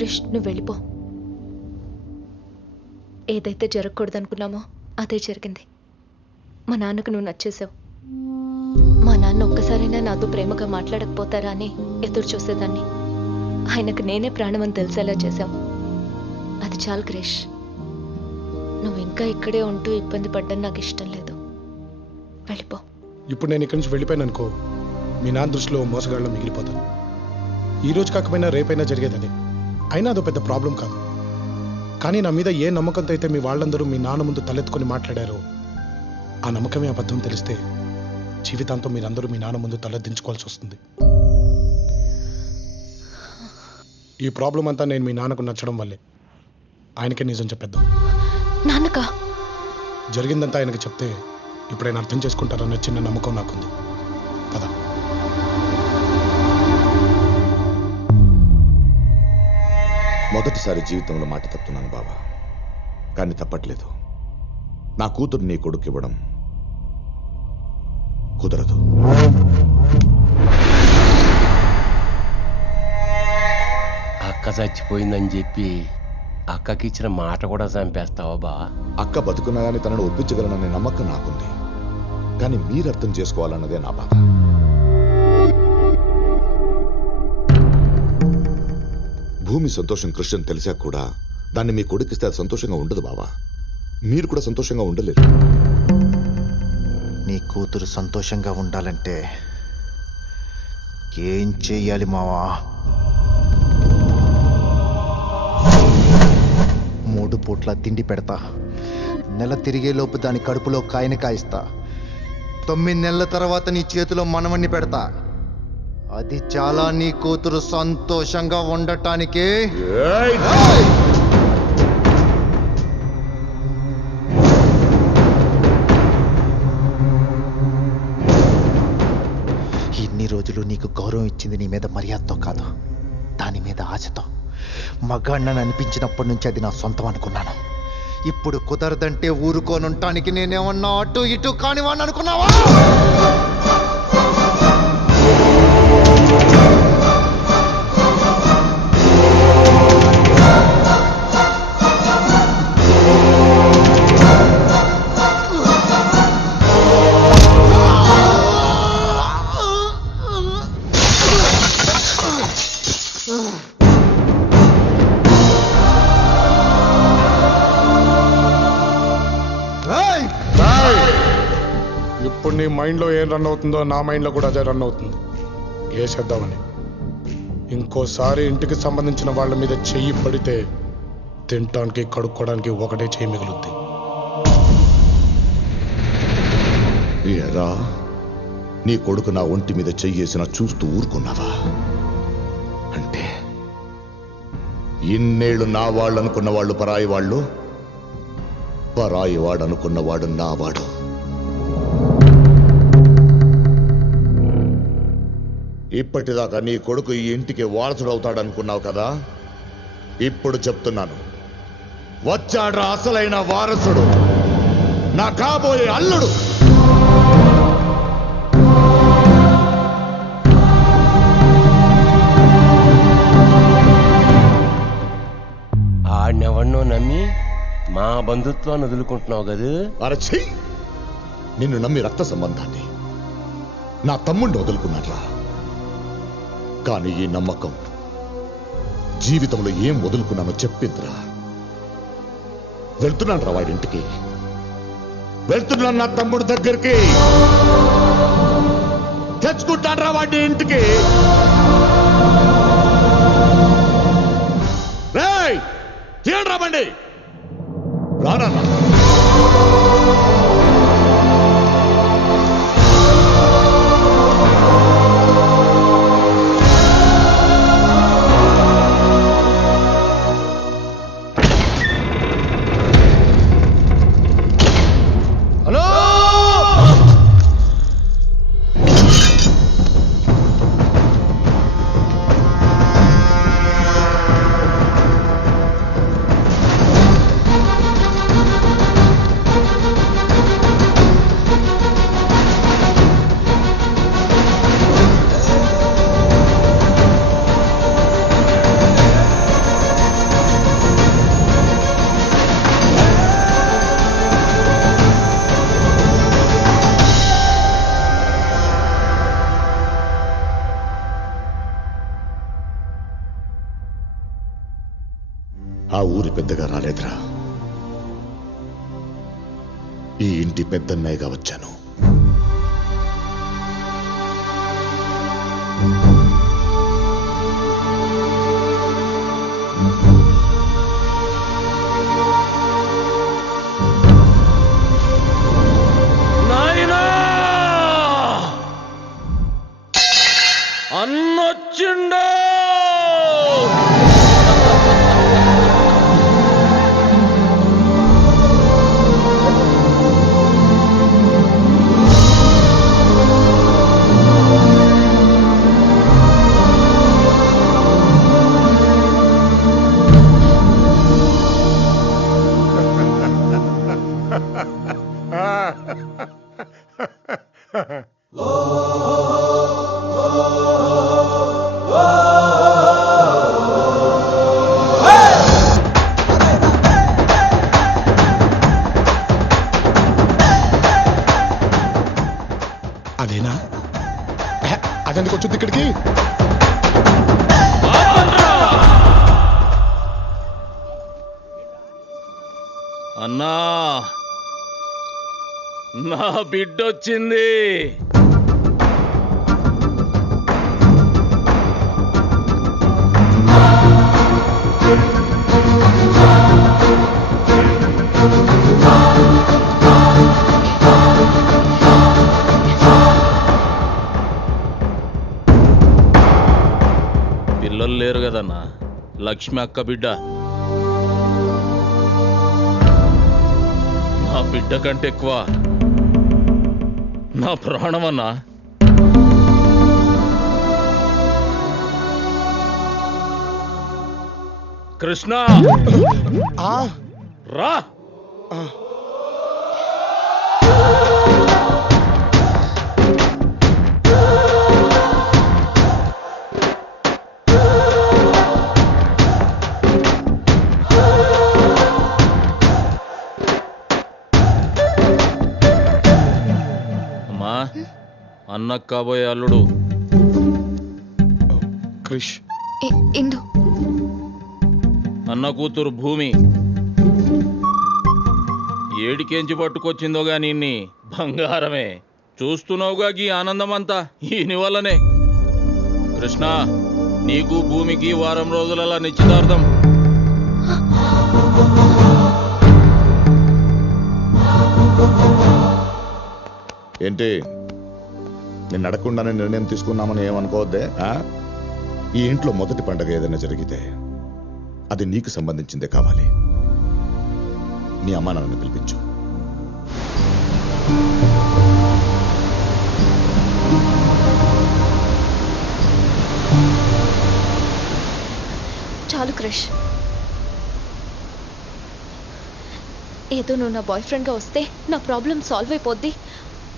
క్రిష్, నువ్వు వెళ్ళిపో. ఏదైతే జరగకూడదనుకున్నామో అదే జరిగింది. మా నాన్నకు నువ్వు నచ్చేసావు. మా నాన్న ఒక్కసారైనా నాతో ప్రేమగా మాట్లాడకపోతారా అని ఎదురు చూసేదాన్ని. ఆయనకు నేనే ప్రాణమని తెలిసేలా చేశావు. అది చాలు క్రిష్. నువ్వు ఇంకా ఇక్కడే ఉంటూ ఇబ్బంది పడ్డం నాకు ఇష్టం లేదు. వెళ్ళిపో. ఇప్పుడు నేను ఇక్కడి నుంచి వెళ్ళిపోయాను అనుకో, మీ నాన్న దృష్టిలో మోసగాళ్ళలో మిగిలిపోతాను. ఈ రోజు కాకపోయినా రేపైనా జరిగేది అదే. అయినా అదో పెద్ద ప్రాబ్లం కాదు. కానీ నా మీద ఏ నమ్మకంతో అయితే మీ వాళ్ళందరూ మీ నాన్న ముందు తలెత్తుకొని మాట్లాడారో, ఆ నమ్మకమే అబద్ధం తెలిస్తే జీవితాంతం మీరందరూ మీ నాన్న ముందు తలెత్తించుకోవాల్సి వస్తుంది. ఈ ప్రాబ్లం అంతా నేను మీ నాన్నకు నచ్చడం వల్లే. ఆయనకే నిజం చెప్పేద్దాం. నాన్నకా? జరిగిందంతా ఆయనకు చెప్తే ఇప్పుడైనా అర్థం చేసుకుంటారన్న చిన్న నమ్మకం నాకుంది. పద. మొదటిసారి జీవితంలో మాట తప్పుతున్నాను బాబా, కానీ తప్పట్లేదు. నా కూతురు నీ కొడుకు ఇవ్వడం కుదరదు. అక్క చచ్చిపోయిందని చెప్పి అక్కకి ఇచ్చిన మాట కూడా చంపేస్తావా బా? అక్క బతుకున్నా కానీ తనను ఒప్పించగలననే నమ్మకం నాకుంది. కానీ మీరు అర్థం చేసుకోవాలన్నదే నా బాధ. భూమి సంతోషం కృష్ణ తెలిసా కూడా దాన్ని మీ కొడుకిస్తే అది సంతోషంగా ఉండదు బావా. మీరు కూడా సంతోషంగా ఉండలేరు. నీ కూతురు సంతోషంగా ఉండాలంటే ఏం చెయ్యాలి మావా? 3 పూట్ల తిండి పెడతా. నెల తిరిగేలోపు దాని కడుపులో కాయని కాయిస్తా. 9 నెలల తర్వాత నీ చేతిలో మనవణ్ణి పెడతా. అది చాలా నీ కూతురు సంతోషంగా ఉండటానికి. ఇన్ని రోజులు నీకు గౌరవం ఇచ్చింది నీ మీద మర్యాదతో కాదు, దాని మీద ఆశతో. మగాణ్ణని అనిపించినప్పటి నుంచి అది నా సొంతం అనుకున్నాను. ఇప్పుడు కుదరదంటే ఊరుకోనుంటానికి నేనేమన్నా అటు ఇటు కానివాడిని అనుకున్నావా? ఇప్పుడు నీ మైండ్లో ఏం రన్ అవుతుందో నా మైండ్లో కూడా అదే రన్ అవుతుంది. వేసేద్దామని. ఇంకోసారి ఇంటికి సంబంధించిన వాళ్ళ మీద చెయ్యి పడితే తినటానికి కడుక్కోవడానికి ఒకటే చెయ్యి మిగులుద్ది. ఏరా, నీ కొడుకు నా ఒంటి మీద చెయ్యేసిన చూస్తూ ఊరుకున్నావా? అంటే ఇన్నేళ్లు నా వాళ్ళు అనుకున్న వాళ్ళు పరాయి వాళ్ళు, పరాయి వాడు అనుకున్నవాడు నా వాడు. ఇప్పటిదాకా నీ కొడుకు ఈ ఇంటికి వారసుడు అవుతాడనుకున్నావు కదా? ఇప్పుడు చెప్తున్నాను, వచ్చాడ్రా అసలైన వారసుడు, నా కాబోయే అల్లుడు. ఆడినెవన్నో నమ్మి మా బంధుత్వాన్ని వదులుకుంటున్నావు కదా? అరచి, నిన్ను నమ్మి రక్త సంబంధాన్ని నా తమ్ముడిని వదులుకున్నాడ్రా. కానీ ఈ నమ్మకం జీవితంలో ఏం వదులుకున్నానో చెప్పిందిరా. వెళ్తున్నాను రా వాడింటికి, వెళ్తున్నాను నా తమ్ముడి దగ్గరికి, తెచ్చుకుంటాను రా వాడి ఇంటికి. తీయండి రా బండి, రానా? ఆ ఊరి పెద్దగా రాలేదురా. ఈ ఇంటి పెద్దన్నయ్యగా వచ్చాను. నాయనా అన్నొచ్చిండో. అదేనా? అదెందుకు వచ్చింది ఇక్కడికి? అన్నా నా బిడ్డొచ్చింది. పిల్లలు లేరు కదన్నా, లక్ష్మి అక్క బిడ్డ. నా బిడ్డ కంటే ఎక్కువ నా ప్రాణమన్నా. కృష్ణ ఆ, రా. ఆ. అమ్మా, అన్నకు కాబోయే అల్లుడు క్రిష్. ఇందు అన్న కూతురు భూమి. ఏడికెంచి పట్టుకొచ్చిందో గాని ఇన్ని బంగారమే. చూస్తున్నావుగా గీ ఆనందమంతా ఈయన వల్లనే. కృష్ణ, నీకు భూమికి వారం రోజులలా నిశ్చితార్థం. ఏంటి నేను అడగకుండానే నిర్ణయం తీసుకున్నామని ఏమనుకోవద్దే? ఈ ఇంట్లో మొదటి పండగ ఏదైనా జరిగితే అది నీకు సంబంధించిందే కావాలి. నీ అమ్మా నాన్నని పిలిపించు. చాలు క్రిష్. ఏదో నువ్వు నా బాయ్ ఫ్రెండ్గా వస్తే నా ప్రాబ్లం సాల్వ్ అయిపోద్ది,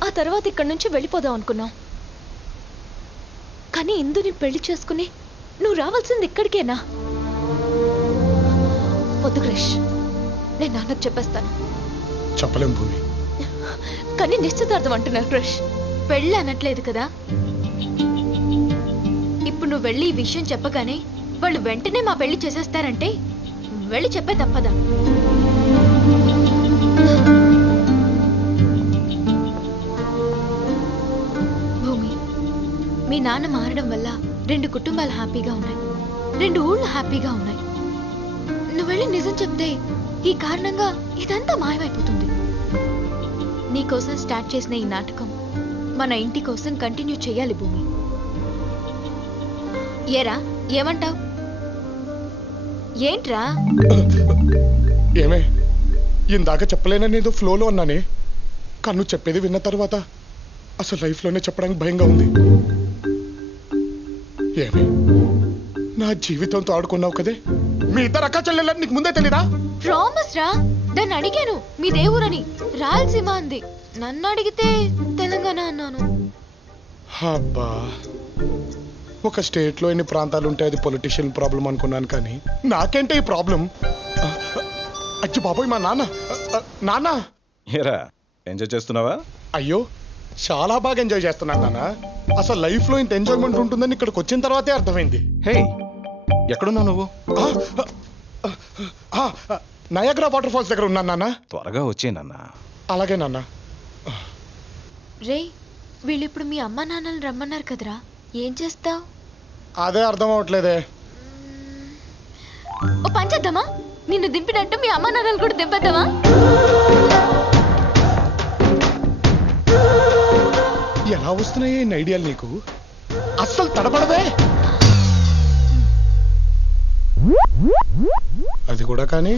ఆ తర్వాత ఇక్కడి నుంచి వెళ్ళిపోదాం అనుకున్నావు. కానీ ఇందుని పెళ్లి చేసుకుని నువ్వు రావాల్సింది ఇక్కడికేనా? వద్దు క్రిష్, నేను నాన్నకు చెప్పేస్తాను. చెప్పలేం భూమి. కానీ నిశ్చితార్థం అంటున్నారు క్రిష్. పెళ్ళి అనట్లేదు కదా. ఇప్పుడు నువ్వు వెళ్ళి ఈ విషయం చెప్పగానే వాళ్ళు వెంటనే మా పెళ్లి చేసేస్తారంటే వెళ్ళి చెప్పే తప్పదా? భూమి, మీ నాన్న మారడం వల్ల 2 కుటుంబాలు హ్యాపీగా ఉన్నాయి, 2 ఊళ్ళు హ్యాపీగా ఉన్నాయి. నువ్వు వెళ్ళి నిజం చెప్తే ఈ కారణంగా ఇదంతా మాయమైపోతుంది. నీకోసం స్టార్ట్ చేసిన ఈ నాటకం మన ఇంటి కోసం కంటిన్యూ చేయాలి భూమి. ఏరా, ఏమంటావ్? ఏంట్రా? ఏమే, ఇందాక చెప్పలేనని ఏదో ఫ్లోలో అన్నానే, కానీ నువ్వు చెప్పేది విన్న తర్వాత అసలు లైఫ్లోనే చెప్పడానికి భయంగా ఉంది. ఏమే, నా జీవితంతో ఆడుకున్నావు కదే. మీ ఇద్దరు అక్క చెల్లెలని నీకు ముందే తెలీదా? ప్రామిస్ రా. దాన్ని అడిగాను మీ దేవురని, రాయలసీమ అంది. నన్ను అడిగితే తెలంగాణ అన్నాను. అబ్బా, ఒక స్టేట్లో ఎన్ని ప్రాంతాలు ఉంటే అది పొలిటీషియన్ ప్రాబ్లం అనుకున్నాను, కానీ నాకేంటే ఈ ప్రాబ్లం? అచ్చి బాబోయ్, మా నాన్న. నాన్న, ఏరా ఎంజాయ్ చేస్తున్నావా? అయ్యో చాలా బాగా ఎంజాయ్ చేస్తున్నాను నాన్న. అసలు లైఫ్ లో ఇంత ఎంజాయ్మెంట్ ఉంటుందని ఇక్కడికి వచ్చిన తర్వాతే అర్థమైంది. హే, ఎక్కడున్నావు నువ్వు? ఆ, నయాగ్రా వాటర్ ఫాల్స్ దగ్గర ఉన్నాను నాన్న. త్వరగా వచ్చేనన్నా. అలాగే నాన్న. రే వీళ్ళిప్పుడు మీ అమ్మ నాన్నలు రమ్మన్నారు కదరా, ఏం చేస్తావు? అదే అర్థం అవ్వట్లేదే. ఓ పని చేద్దామా, నిన్ను దింపినట్టు మీ అమ్మ నాన్నలు కూడా దింపేద్దామా? ఎలా వస్తున్నాయి ఇన్ని ఐడియాలు నీకు? అస్సలు తడబడదే. అది కూడా కానీ